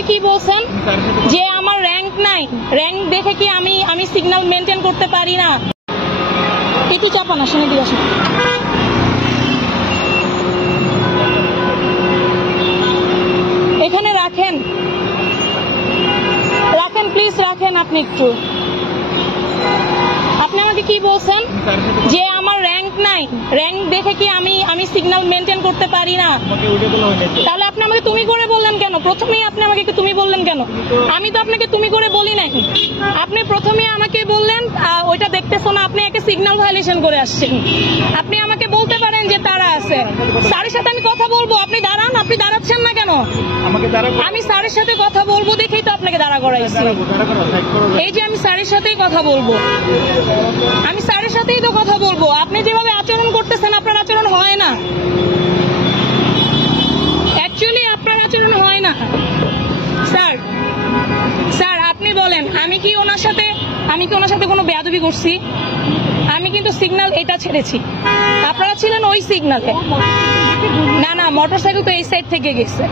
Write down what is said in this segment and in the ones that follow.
আমাকে কি বলছেন যে আমার র্যাঙ্ক নাই, র্যাঙ্ক দেখে কি আমি সিগন্যাল মেনটেন করতে পারি না? একটু চাপা না, শুনে দিয়ে আসুন। এখানে রাখেন প্লিজ, রাখেন আপনি একটু। আপনি আমাকে কি বলছেন যে আমার র্যাঙ্ক নাই, র্যাঙ্ক দেখে কি আমি সিগন্যাল মেনটেন করতে পারি না? তাহলে আপনি আমাকে তুমি করে বললেন কেন? প্রথমেই আপনি আমাকে তুমি বললেন কেন? আমি তো আপনাকে তুমি করে বলি নাই। আপনি প্রথমে আমাকে বললেন ওইটা দেখতেছো না, আপনি একটা সিগন্যাল ভায়োলেশন করে আসছেন। আপনি আমাকে বলতে পারেন যে তারা আছে, স্যারের সাথে আমি কথা বলবো, আপনি দাঁড়ান। আপনি দাঁড়াচ্ছেন না কেন? আমি স্যারের সাথে কথা বলবো দেখেই তো আপনাকে দাঁড়া করাইছি। এই যে আমি স্যারের সাথেই কথা বলবো, আমি স্যারের সাথেই তো কথা বলবো। আপনি যেভাবে আচরণ করতেছেন, আপনার আচরণ হয় না, অ্যাকচুয়ালি আপনার আচরণ হয় না। স্যার আপনি বলেন, আমি কি ওনার সাথে কোনো বেয়াদবি করছি? আমি কিন্তু সিগন্যাল এটা ছেড়েছি, আপনারা ছিলেন ওই সিগন্যালে। না, মোটরসাইকেল তো এই সাইড থেকে গেছে,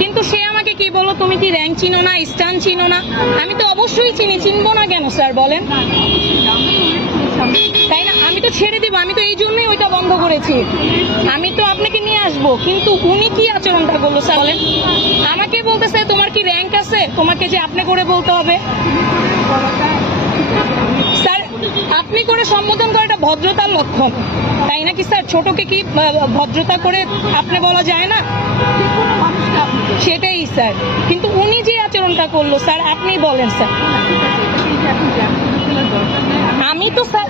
কিন্তু সে আমাকে কি বললো, তুমি কি র্যাঙ্ক চিনো না, স্টান চিনো না? আমি তো অবশ্যই চিনি, চিনবো না কেন স্যার বলেন? তাই না? আমি তো ছেড়ে দিব, আমি তো এই জন্যই ওইটা বন্ধ করেছি। আমি তো আপনাকে নিয়ে আসবো, কিন্তু উনি কি আচরণটা করলো স্যার বলেন? আমাকে বলতেছে তোমার কি র্যাঙ্ক আছে, তোমাকে যে আপনি করে বলতে হবে। স্যার আপনি করে সম্বোধন করাটা ভদ্রতার লক্ষণ, তাই নাকি স্যার? ছোটকে কি ভদ্রতা করে আপনি বলা যায় না? সেটাই স্যার, কিন্তু উনি যে আচরণটা করলো স্যার, আপনি বলেন স্যার। আমি তো স্যার